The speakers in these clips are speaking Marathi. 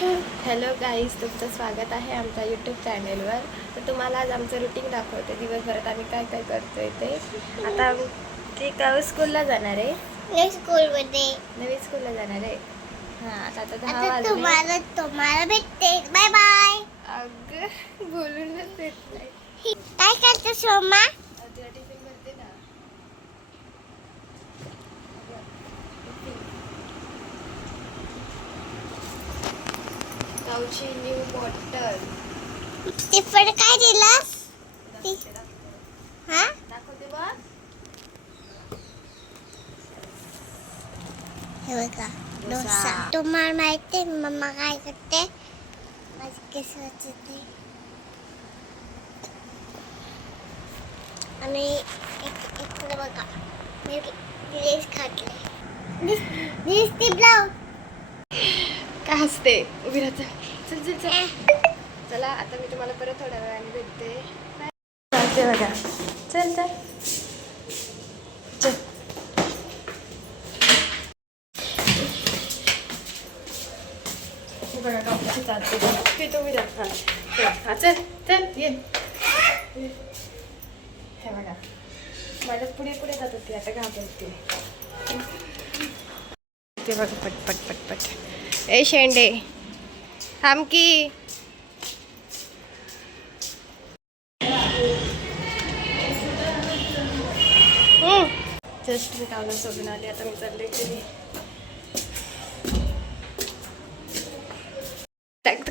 हॅलो गाईज, तुमचं स्वागत आहे आमच्या यूट्यूब चॅनेलवर. तर तुम्हाला आज आमचं रुटीन दाखवते, दिवसभरात आम्ही काय काय करतोय ते. आता ती स्कूलला जाणार आहे, नवीन स्कूलला जाणार आहे. हां, आता 10 वाजले. तुम्हाला भेटते. Bye bye. अगं बोलूनच येत नाही. काय करते सोमा? तिला टिफिन करते ना. गावची न्यू बॉटल. टिफिन काय दिलास? हा? दाखवते बघ. हे बघा, डोसा. तुम्हाला माहिती आहे मम्मा काय करते? माझी केस वाचते. आणि इकडे बघा, मी लेस खातले. दिसते ब्लाऊ. काय हसते? उभी राहते. चल चल चल. चला, आता मी तुम्हाला परत थोड्या वेळाने भेटते. चालते बघा. चल चल चल. बघा कशी चालते. की तुम्ही हा चल चल ये. हे बघा, माझ्या पुढे पुढे जात होती, आता घाबरते. ते बघा पट पट पट पट. ए शेंडे, थांब की. जस्ट मी कावला सोडून आले, आता मी चालले घरी.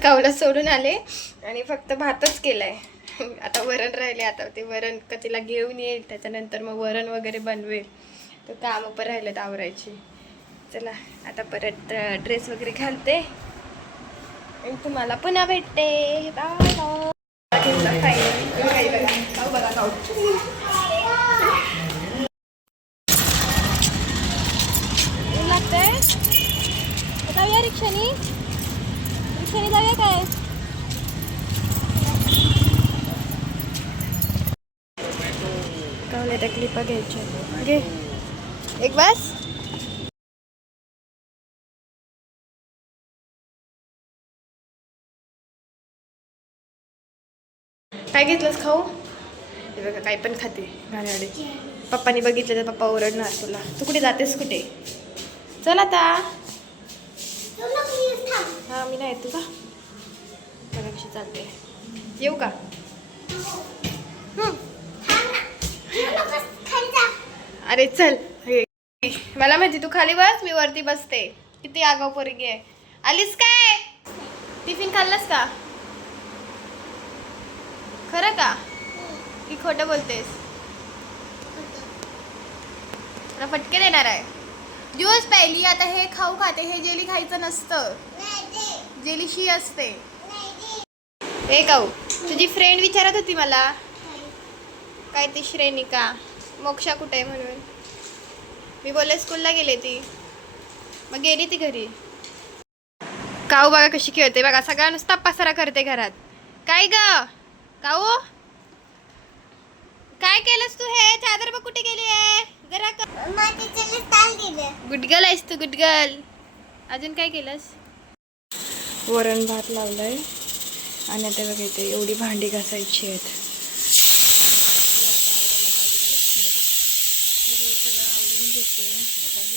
कावला सोडून आले आणि फक्त भातच केलाय. आता वरण राहिले. आता ते वरण का तिला घेऊन येईल, त्याच्यानंतर मग वरण वगैरे बनवेल. तर कामं पण राहिलेत आवरायची. चला, आता परत ड्रेस वगैरे घालते आणि तुम्हाला पुन्हा भेटते. बाय बघा खाऊ. लागतंय जाऊया रिक्षानी जाऊया काय? कावल्या त्या क्लिपा घ्यायच्या. घे एक बस. काय घेतलंस खाऊ? हे बघा, काय पण खाते गाण्याडे. पप्पानी बघितलं तर पप्पा ओरडणार तुला. तू कुठे जातेस? कुठे? चल आता. हा, मी नाही तू का? बघा कशी चालते. येऊ का? अरे चल. मला माहिती, तू खाली बस, मी वरती बसते. किती आगाऊ पोरगी आहे. आलीस काय? टिफिन खाल्लंस का? खरं का की खोटं बोलतेस? मला फटके देणार आहे. ज्यूस प्यायली, आता हे खाऊ खाते. हे जेली खायचं नसतं, जेली शी असते. हे खाऊ. तुझी फ्रेंड विचारत होती मला काय ती श्रेनिका मोक्षा कुठे आहे म्हणून. मी बोलले स्कूलला गेले ती, मग गेली ती घरी. काऊ बघा कशी खेळते. बघा, सगळा नुसता पसारा करते घरात. काय ग काऊ, काय केलंस तू? हे चादर बघ कुठे गेली आहे. जरा गुडगल आहेस तू, गुडगल. अजून काय केलंस? वरण भात लावलंय आणि आता बघा इथे एवढी भांडी घासायची आहेत. सगळं आवरून घेते.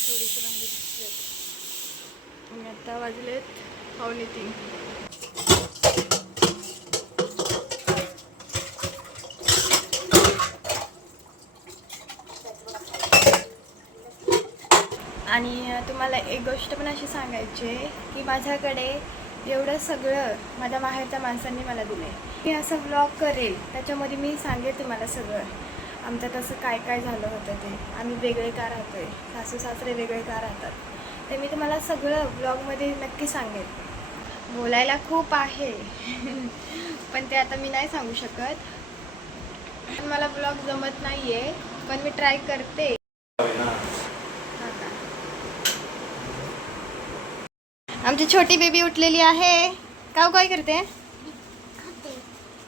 थोडीशी भांडी आणि आता वाजलेत 2:45. आणि तुम्हाला एक गोष्ट पण अशी सांगायची आहे की माझ्याकडे एवढं सगळं माझ्या माहेरच्या माणसांनी मला दिलं आहे. मी असं व्लॉग करेल, त्याच्यामध्ये मी सांगेल तुम्हाला सगळं आमच्यात असं काय काय झालं होतं ते. आम्ही वेगळे का राहतो आहे, सासू सासरे वेगळे का राहतात, ते मी तुम्हाला सगळं व्लॉगमध्ये नक्की सांगेल. बोलायला खूप आहे पण ते आता मी नाही सांगू शकत. मला व्लॉग जमत नाही आहे, पण मी ट्राय करते. आमची छोटी बेबी उठलेली आहे. काऊ काय करते?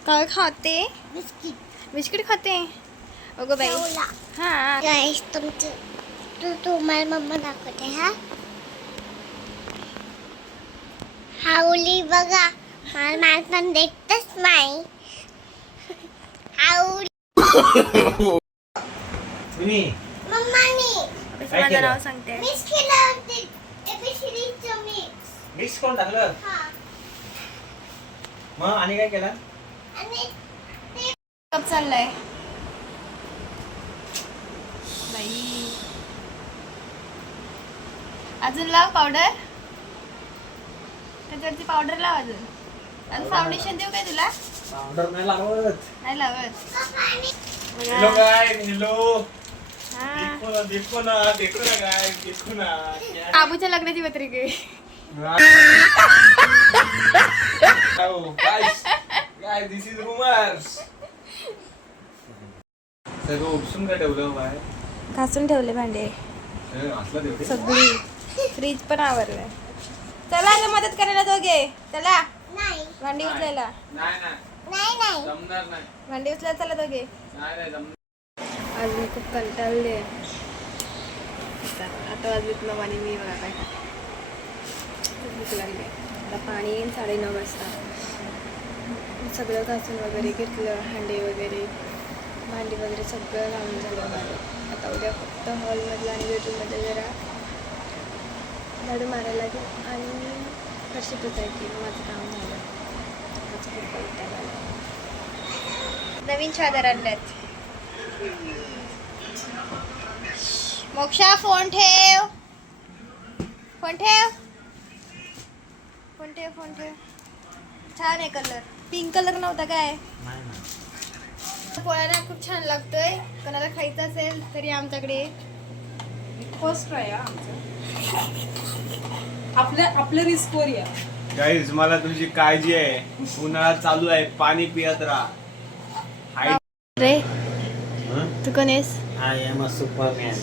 काय खाते? बिस्किट खाते. अगं बाई. हा गाईस, तुम्हाला मम्मा दाखवते. हा हाऊली बघा मला माणसानं देखतच नाही हाऊली मम्मानी असं माझं नाव सांगते. मिक्स केलं होते एबीसीडीचं मिक्स मिक्स करून टाकलं. हा मग आणि काय केलं? आणि कप चाललाय बाई. अजून लाव पावडर, त्याच्यावरती पावडर लाव. अजून फाउंडेशन देऊ काय तुला? पावडर नाही लावत. नाही लावत. हेलो गाय, हेलो. हा. देखो ना गाय, देखो ना. आबूच्या लग्नाची पत्रिका आहे. Guys, this is rumors. सगळं उपसून काय ठेवलं बाहेर? घासून ठेवले भांडे असलं तेवढे सगळी. फ्रीज पण आवरलाय. चला आता मदत करायला दोघे. चला नाही भांडी उचलायला. नाही नाही नाही जमणार नाही. भांडी उचलायला चला दोघे. नाही जमणार. आज मी खूप कंटाळले. आता वाजलेत 9 आणि मी बघा काय भूक लागली. आता पाणी येईन 9:30 वाजता. सगळं घासून वगैरे घेतलं. हांडे वगैरे भांडी वगैरे सगळं घालून झालं माझं. आता उद्या फक्त हॉलमधलं आणि बेडरूममध्ये जरा झाडू मारायला लागेल आणि फरशी पुसायची. माझं काम झालं. आज खूप वैताग आला. नवीन चादर आणल्यात. मोक्षा फोन ठेव. फोन ठेव. फोन ठेव. फोन ठेव. छान आहे कलर. पिंक कलर नव्हता काय? पोळ्याला खूप छान लागतोय. कोणाला खायचं असेल तरी आमच्याकडे फर्स्ट ट्राय आपल्या रिस्कवर या. गाईज मला तुमची काळजी आहे. उन्हाळा चालू आहे. पाणी पियत राहा. रे तू कोण आहेस? I am a Superman.